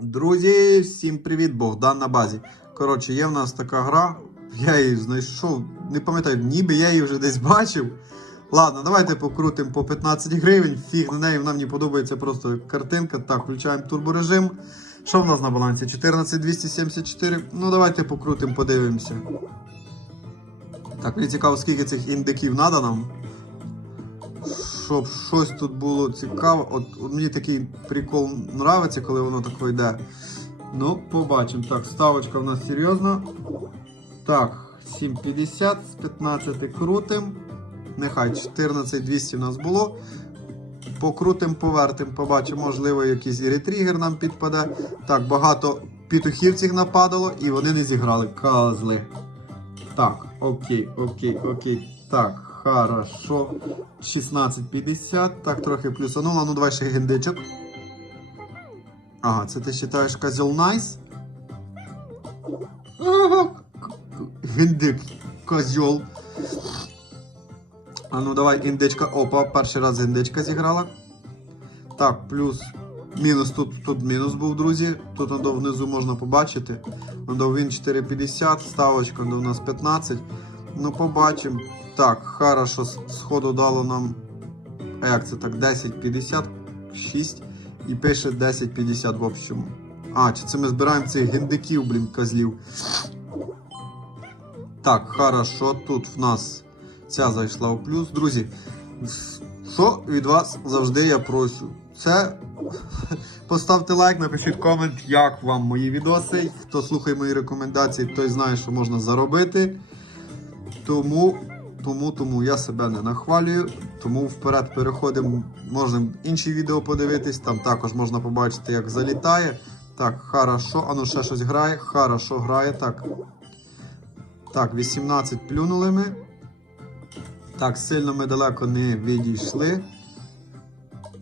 Друзі, всім привіт! Богдан на базі. Коротше, є в нас така гра. Я її знайшов, не пам'ятаю, ніби я її вже десь бачив. Ладно, давайте покрутимо по 15 гривень. Фіг на неї, нам мені подобається просто картинка. Так, включаємо турборежим. Що в нас на балансі? 14274. Ну, давайте покрутимо, подивимося. Так, мені цікаво, скільки цих індиків треба нам. Щоб щось тут було цікаво. От, от мені такий прикол нравиться, коли воно тако йде. Ну, побачимо. Так, ставочка в нас серйозна. Так, 7,50 з 15 крутим. Нехай 14,200 в нас було. Покрутим, повертим, побачимо, можливо, якийсь ретригер нам підпаде. Так, багато петухів цих нападало і вони не зіграли. Козли. Так, окей, окей, окей. Так, хорошо. 16,50. Так, трохи плюсануло. Ну, давай ще гендичок. Ага, це ти вважаєш козел найс? Ага, Гендик, козьол. А ну давай індичка. Опа, перший раз індичка зіграла. Так, плюс. Мінус тут, тут мінус був, друзі. Тут ондо внизу можна побачити. Ондо він 4,50, ставочка ондо у нас 15. Ну, побачимо. Так, хорошо, сходу дало нам. А як це так? 10,56 і пише 10,50 в общому. А, чи це ми збираємо цих гендиків, блін, козлів. Так, хорошо, тут в нас ця зайшла у плюс. Друзі, що від вас завжди я прошу? Це поставте лайк, напишіть комент, як вам мої відоси. Хто слухає мої рекомендації, той знає, що можна заробити. Тому, тому, тому я себе не нахвалюю. Тому вперед переходимо. Можна інші відео подивитись. Там також можна побачити, як залітає. Так, хорошо. А ну ще щось грає. Хорошо грає. Так. Так, 18 плюнули ми. Так, сильно ми далеко не відійшли.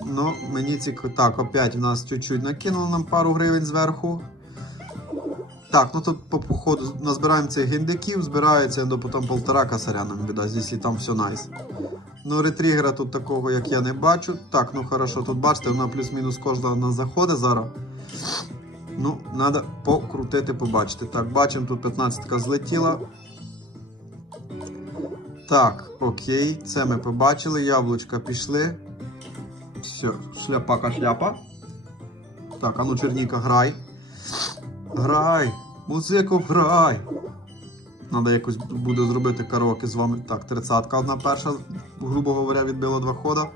Ну, мені цікаво. Так, опять в нас чуть-чуть накинуло нам пару гривень зверху. Так, ну тут по походу назбираємо цих гіндиків, збирається до потім полтора косаря нам віддасть, якщо там все найс. Ну, ретригера тут такого, як я не бачу. Так, ну хорошо, тут бачите, вона плюс-мінус кожна на заходить зараз. Ну, треба покрутити, побачити. Так, бачимо, тут 15-ка злетіла. Так, окей, це ми побачили. Яблучка пішли. Все, шляпака шляпа. Так, а ну Черніка, грай. Грай! Музику грай! Надо якось буде зробити караоке з вами. Так, тридцятка одна перша, грубо говоря, відбила два хода.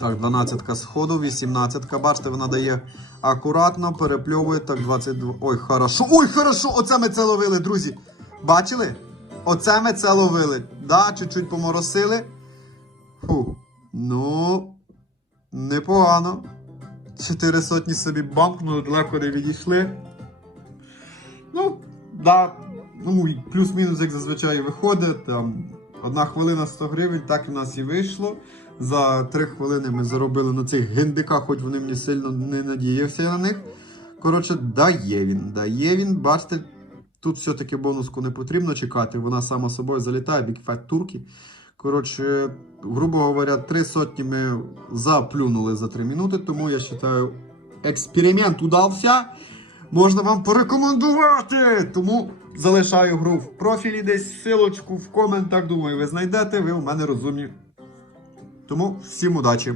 Так, 12 з ходу, 18 бачите, вона дає акуратно, перепльовує. Так, 22. Ой, хорошо. Ой, хорошо! Оце ми це ловили, друзі. Бачили? Оце ми це ловили. Да, чуть-чуть поморосили. Фу. Ну, непогано. Чотири сотні собі бамкнули, далеко не відійшли. Ну, да. Ну, плюс-мінус, як зазвичай, виходить. Там одна хвилина 100 гривень, так в нас і вийшло. За 3 хвилини ми заробили на цих гендиках, хоч вони мені сильно не надіявся на них. Коротше, дає він, дає він. Бачите, тут все-таки бонуску не потрібно чекати. Вона сама собою залітає, Fat Turkey. Коротше, грубо говоря, три сотні ми заплюнули за 3 минути, тому я вважаю, експеримент удався. Можна вам порекомендувати. Тому залишаю гру в профілі десь силочку в коментах. Думаю, ви знайдете, ви у мене розумні. Тому всім удачі!